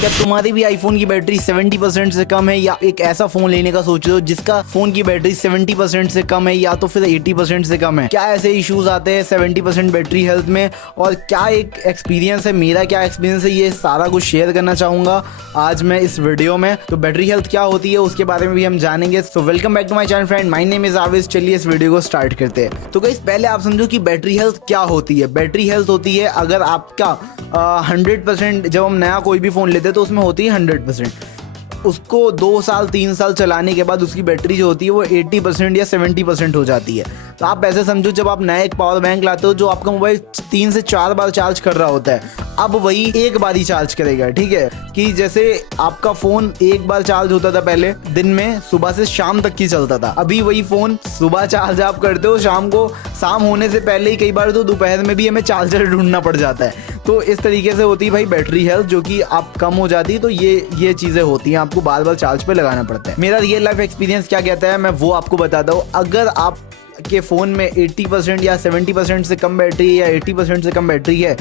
क्या तुम्हारी भी आईफोन की बैटरी 70% से कम है, या एक ऐसा फोन लेने का सोच रहे हो जिसका फोन की बैटरी 70% से कम है या तो फिर 80% से कम है? क्या ऐसे इश्यूज आते हैं 70% बैटरी हेल्थ में, और क्या एक एक्सपीरियंस है, मेरा क्या एक्सपीरियंस है, ये सारा कुछ शेयर करना चाहूंगा आज मैं इस वीडियो में। तो बैटरी हेल्थ क्या होती है उसके बारे में भी हम जानेंगे। So welcome back to my channel friend, my name is Aviz. चलिए इस वीडियो को स्टार्ट करते हैं। तो गाइस पहले आप समझो कि बैटरी हेल्थ क्या होती है। बैटरी हेल्थ होती है अगर आपका 100%, जब हम नया कोई भी फोन लेते हैं तो उसमें होती है 100%, उसको 2 साल 3 साल चलाने के बाद उसकी बैटरी जो होती है वो 80% या 70% हो जाती है। तो आप ऐसे समझो जब आप नया एक पावर बैंक लाते हो जो आपका मोबाइल 3 से 4 बार चार्ज कर रहा होता है, अब वही एक बार ही चार्ज करेगा। ठीक है, कि जैसे आपका फोन एक बार चार्ज होता था पहले दिन में, सुबह से शाम तक की चलता था। अभी वही फोन सुबह चार्ज आप करते हो, शाम होने से पहले ही कई बार तो दोपहर में भी हमें चार्जर ढूंढना पड़ जाता है। तो इस तरीके से होती है भाई बैटरी हेल्थ, जो कि आप कम हो जाती है। तो ये चीजें होती हैं, आपको बार बार चार्ज पे लगाना पड़ता है। मेरा रियल लाइफ एक्सपीरियंस क्या कहता है मैं वो आपको बताता हूँ। अगर आप के फोन में 80% या 70% से कम बैटरी या 80% से कम बैटरी है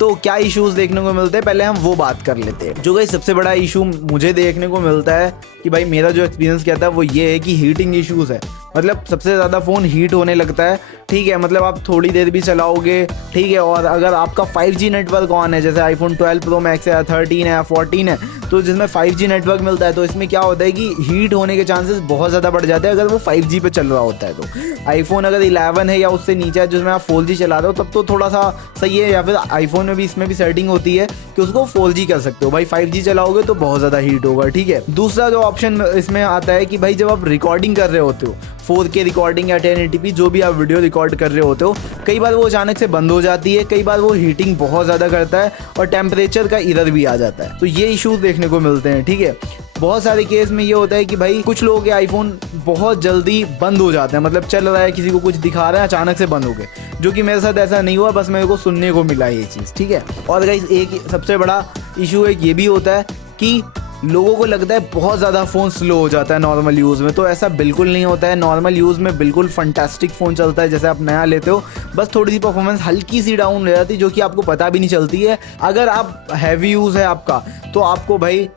तो क्या इश्यूज देखने को मिलते हैं, पहले हम वो बात कर लेते हैं। जो भाई सबसे बड़ा इशू मुझे देखने को मिलता है कि भाई मेरा जो एक्सपीरियंस कहता है वो ये है कि हीटिंग इश्यूज है। मतलब सबसे ज़्यादा फ़ोन हीट होने लगता है। ठीक है, मतलब आप थोड़ी देर भी चलाओगे, ठीक है, और अगर आपका 5G नेटवर्क ऑन है, जैसे आईफोन 12 प्रो मैक्स है, 13 है या 14 है, तो जिसमें 5G नेटवर्क मिलता है, तो इसमें क्या होता है कि हीट होने के चांसेस बहुत ज़्यादा बढ़ जाते हैं अगर वो 5G पे चल रहा होता है। तो आईफोन अगर 11 है या उससे नीचे है जिसमें आप 4G चला रहे हो तब तो थोड़ा सा सही है, या फिर आईफोन में भी इसमें भी सेटिंग होती है कि उसको 4G कर सकते हो। भाई 5G चलाओगे तो बहुत ज़्यादा हीट होगा। ठीक है, दूसरा जो ऑप्शन इसमें आता है कि भाई जब आप रिकॉर्डिंग कर रहे होते हो, 4K रिकॉर्डिंग या 1080p जो भी आप वीडियो रिकॉर्ड कर रहे होते हो, कई बार वो अचानक से बंद हो जाती है, कई बार वो हीटिंग बहुत ज़्यादा करता है और टेम्परेचर का इरर भी आ जाता है। तो ये इश्यूज देखने को मिलते हैं। ठीक है, बहुत सारे केस में ये होता है कि भाई कुछ लोगों के आईफोन बहुत जल्दी बंद हो जाते हैं, मतलब चल रहा है, किसी को कुछ दिखा रहा है, अचानक से बंद हो गए, जो कि मेरे साथ ऐसा नहीं हुआ, बस मेरे को सुनने को मिला ये चीज़। ठीक है, और गाइस एक सबसे बड़ा इशू एक ये भी होता है कि लोगों को लगता है बहुत ज़्यादा फ़ोन स्लो हो जाता है नॉर्मल यूज़ में। तो ऐसा बिल्कुल नहीं होता है। नॉर्मल यूज़ में बिल्कुल फंटास्टिक फ़ोन चलता है। जैसे आप नया लेते हो, बस थोड़ी सी परफॉर्मेंस हल्की सी डाउन हो जाती है, जो कि आपको पता भी नहीं चलती है। अगर आप हैवी यूज़ है आपका तो आपको भाई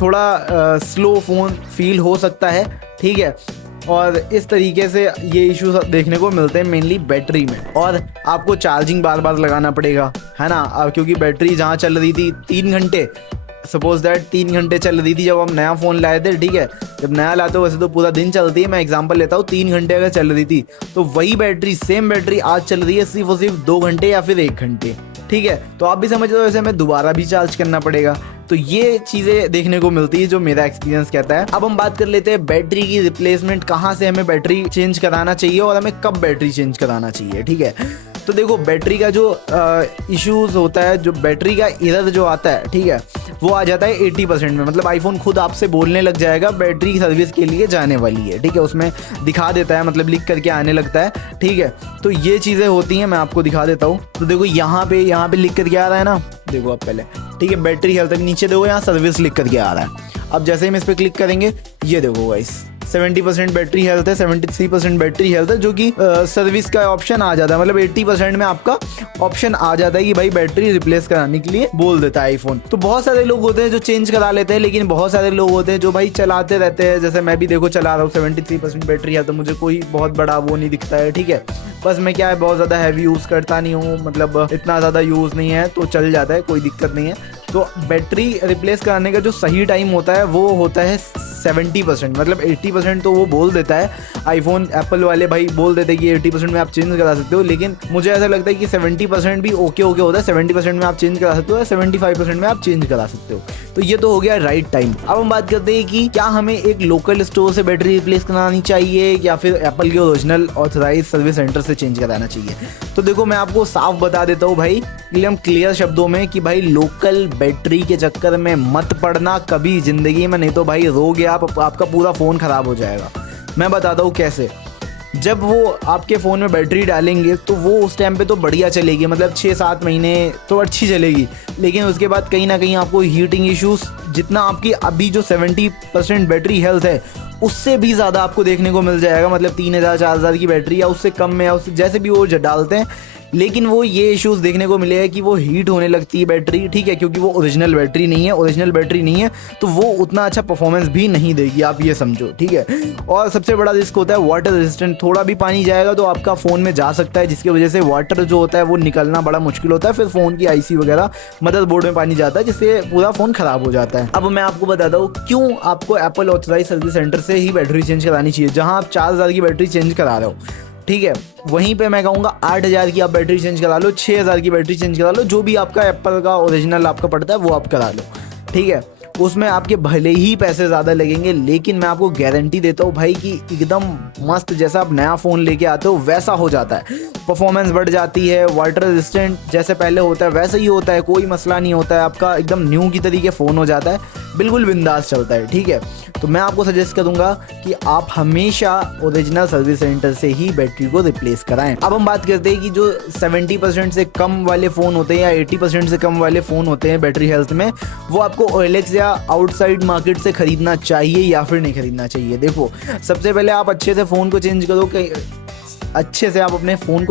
थोड़ा स्लो फ़ोन फील हो सकता है। ठीक है, और इस तरीके से ये इश्यूज देखने को मिलते हैं मेनली बैटरी में। और आपको चार्जिंग बार बार लगाना पड़ेगा, है ना, क्योंकि बैटरी जहाँ चल रही थी 3 घंटे, सपोज दैट 3 घंटे चल रही थी जब हम नया फ़ोन लाए थे। ठीक है, जब नया लाते हो वैसे तो पूरा दिन चलती है, मैं एग्जांपल लेता हूँ, 3 घंटे अगर चल रही थी तो वही बैटरी, सेम बैटरी आज चल रही है सिर्फ और सिर्फ 2 घंटे या फिर 1 घंटे। ठीक है, तो आप भी समझ लो वैसे हमें दोबारा भी चार्ज करना पड़ेगा। तो ये चीज़ें देखने को मिलती है जो मेरा एक्सपीरियंस कहता है। अब हम बात कर लेते हैं बैटरी की रिप्लेसमेंट, कहाँ से हमें बैटरी चेंज कराना चाहिए और हमें कब बैटरी चेंज कराना चाहिए। ठीक है, तो देखो बैटरी का जो इश्यूज होता है, जो बैटरी का इरर जो आता है, ठीक है, वो आ जाता है 80% में। मतलब आईफोन खुद आपसे बोलने लग जाएगा बैटरी सर्विस के लिए जाने वाली है। ठीक है, उसमें दिखा देता है, मतलब लिख करके आने लगता है। ठीक है, तो ये चीज़ें होती हैं, मैं आपको दिखा देता हूँ। तो देखो यहाँ पे लिख करके आ रहा है ना, देखो आप पहले, ठीक है, बैटरी हेल्थ, नीचे देखो यहाँ सर्विस लिख करके आ रहा है। अब जैसे ही हम इस पर क्लिक करेंगे, ये देखो गाइस 70% बैटरी हेल्थ है, 73% बैटरी हेल्थ है, जो कि सर्विस का ऑप्शन आ जाता है। मतलब 80% में आपका ऑप्शन आ जाता है कि भाई बैटरी रिप्लेस कराने के लिए बोल देता है आईफोन। तो बहुत सारे लोग होते हैं जो चेंज करा लेते हैं, लेकिन बहुत सारे लोग होते हैं जो भाई चलाते रहते हैं। जैसे मैं भी देखो चला रहा हूँ, 73% बैटरी है, तो मुझे कोई बहुत बड़ा वो नहीं दिखता है। ठीक है, बस मैं क्या है बहुत ज़्यादा हैवी यूज़ करता नहीं हूँ, मतलब इतना ज़्यादा यूज़ नहीं है, तो चल जाता है, कोई दिक्कत नहीं है। तो बैटरी रिप्लेस कराने का जो सही टाइम होता है वो होता है 70%। मतलब 80% तो वो बोल देता है आईफोन, एप्पल वाले भाई बोल देते हैं कि 80% में आप चेंज करा सकते हो, लेकिन मुझे ऐसा लगता है कि 70% भी ओके होता है। 70% में आप चेंज करा सकते हो या 75% में आप चेंज करा सकते हो। तो ये तो हो गया राइट टाइम। अब हम बात करते हैं कि क्या हमें एक लोकल स्टोर से बैटरी रिप्लेस करानी चाहिए या फिर एप्पल के ओरिजिनल ऑथराइज सर्विस सेंटर से चेंज कराना चाहिए। तो देखो मैं आपको साफ बता देता हूँ भाई, एकदम क्लियर शब्दों में, कि भाई लोकल बैटरी के चक्कर में मत पड़ना कभी जिंदगी में, नहीं तो भाई रोगे आपका पूरा फ़ोन ख़राब हो जाएगा। मैं बताता हूँ कैसे। जब वो आपके फ़ोन में बैटरी डालेंगे तो वो उस टाइम पे तो बढ़िया चलेगी, मतलब 6-7 महीने तो अच्छी चलेगी, लेकिन उसके बाद कहीं ना कहीं आपको हीटिंग इश्यूज, जितना आपकी अभी जो 70% बैटरी हेल्थ है उससे भी ज़्यादा आपको देखने को मिल जाएगा। मतलब 3000-4000 की बैटरी या उससे कम में, या उससे जैसे भी वो डालते हैं लेकिन वो ये इश्यूज़ देखने को मिले हैं कि वो हीट होने लगती है बैटरी, ठीक है, क्योंकि वो ओरिजिनल बैटरी नहीं है तो वो उतना अच्छा परफॉर्मेंस भी नहीं देगी, आप ये समझो, ठीक है। और सबसे बड़ा रिस्क होता है वाटर रेजिस्टेंट, थोड़ा भी पानी जाएगा तो आपका फ़ोन में जा सकता है, जिसकी वजह से वाटर जो होता है वो निकलना बड़ा मुश्किल होता है, फिर फ़ोन की आईसी वगैरह मदरबोर्ड में पानी जाता है, जिससे पूरा फ़ोन ख़राब हो जाता है। अब मैं आपको बताता हूँ क्यों आपको एप्पल ऑथराइज सर्विस सेंटर से ही बैटरी चेंज करानी चाहिए, जहाँ आप 4000 की बैटरी चेंज करा रहे हो, ठीक है, वहीं पे मैं कहूँगा 8000 की आप बैटरी चेंज करा लो, 6000 की बैटरी चेंज करा लो, जो भी आपका एप्पल का ओरिजिनल आपका पड़ता है वो आप करा लो, ठीक है। उसमें आपके भले ही पैसे ज़्यादा लगेंगे, लेकिन मैं आपको गारंटी देता हूँ भाई कि एकदम मस्त, जैसा आप नया फ़ोन लेके आते हो वैसा हो जाता है, परफॉर्मेंस बढ़ जाती है, वाटर रेजिस्टेंट जैसे पहले होता है वैसे ही होता है, कोई मसला नहीं होता है, आपका एकदम न्यू की तरीके फ़ोन हो जाता है, बिल्कुल बिंदास चलता है, ठीक है। तो मैं आपको सजेस्ट करूँगा कि आप हमेशा ओरिजिनल सर्विस सेंटर से ही बैटरी को रिप्लेस कराएं। अब हम बात करते हैं कि जो 70% से कम वाले फ़ोन होते हैं या 80% से कम वाले फ़ोन होते हैं बैटरी हेल्थ में, वो आपको OLX या आउटसाइड मार्केट से ख़रीदना चाहिए या फिर नहीं ख़रीदना चाहिए। देखो, सबसे पहले आप अच्छे से फ़ोन को चेंज करो, कि अच्छे से आप अपने फ़ोन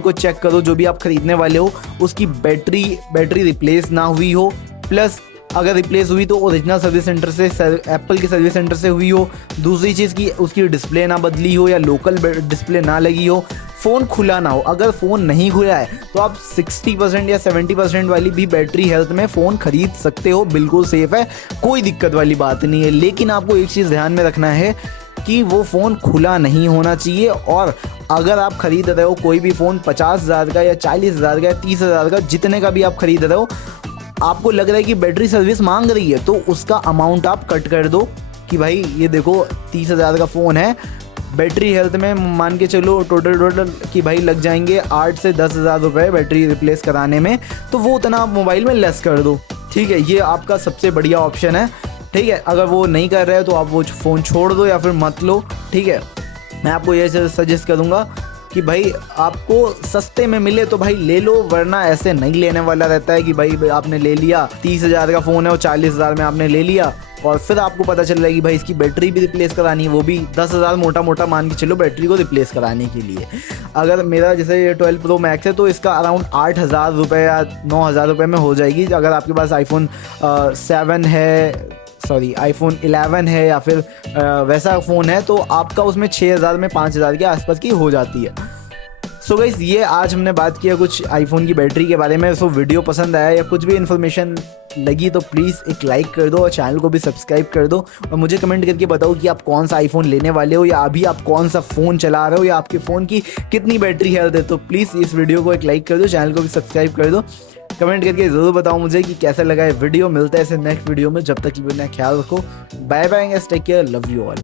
को चेक करो, जो भी आप ख़रीदने वाले हो उसकी बैटरी रिप्लेस ना हुई हो, प्लस अगर रिप्लेस हुई तो ओरिजिनल सर्विस सेंटर से, एप्पल के सर्विस सेंटर से हुई हो। दूसरी चीज़ की उसकी डिस्प्ले ना बदली हो या लोकल डिस्प्ले ना लगी हो, फ़ोन खुला ना हो। अगर फ़ोन नहीं खुला है तो आप 60% या 70% वाली भी बैटरी हेल्थ में फ़ोन ख़रीद सकते हो, बिल्कुल सेफ़ है, कोई दिक्कत वाली बात नहीं है। लेकिन आपको एक चीज़ ध्यान में रखना है कि वो फ़ोन खुला नहीं होना चाहिए। और अगर आप ख़रीद रहे हो कोई भी फ़ोन 50,000 का या 40,000 का या 30,000 का, जितने का भी आप ख़रीद रहे हो, आपको लग रहा है कि बैटरी सर्विस मांग रही है, तो उसका अमाउंट आप कट कर दो कि भाई ये देखो 30,000 का फ़ोन है, बैटरी हेल्थ में मान के चलो टोटल कि भाई लग जाएंगे 8 से 10,000 रुपये बैटरी रिप्लेस कराने में, तो वो उतना आप मोबाइल में लेस कर दो, ठीक है। ये आपका सबसे बढ़िया ऑप्शन है, ठीक है। अगर वो नहीं कर रहे हो तो आप वो फ़ोन छोड़ दो या फिर मत लो, ठीक है। मैं आपको ये सजेस्ट करूँगा कि भाई आपको सस्ते में मिले तो भाई ले लो, वरना ऐसे नहीं लेने वाला रहता है कि भाई आपने ले लिया 30,000 का फ़ोन है और 40,000 में आपने ले लिया, और फिर आपको पता चल रहा है कि भाई इसकी बैटरी भी रिप्लेस करानी है, वो भी 10,000 मोटा मान के चलो बैटरी को रिप्लेस कराने के लिए। अगर मेरा जैसे ये 12 Pro Max है तो इसका अराउंड 8,000 रुपये या 9,000 रुपये में हो जाएगी। अगर आपके पास iPhone 11 है या फिर वैसा फ़ोन है तो आपका उसमें 6,000 में 5,000 के आसपास की हो जाती है। सो गाइस, ये आज हमने बात किया कुछ आईफोन की बैटरी के बारे में। सो वीडियो पसंद आया या कुछ भी इन्फॉर्मेशन लगी तो प्लीज़ एक लाइक कर दो और चैनल को भी सब्सक्राइब कर दो, और मुझे कमेंट करके बताओ कि आप कौन सा आईफोन लेने वाले हो या अभी आप कौन सा फ़ोन चला रहे हो या आपके फ़ोन की कितनी बैटरी हेल्थ है। तो प्लीज़ इस वीडियो को एक लाइक कर दो, चैनल को भी सब्सक्राइब कर दो, कमेंट करके ज़रूर बताओ मुझे कि कैसा लगा है वीडियो। मिलता है ऐसे नेक्स्ट वीडियो में, जब तक अपना ख्याल रखो, bye bye, take care, love you all.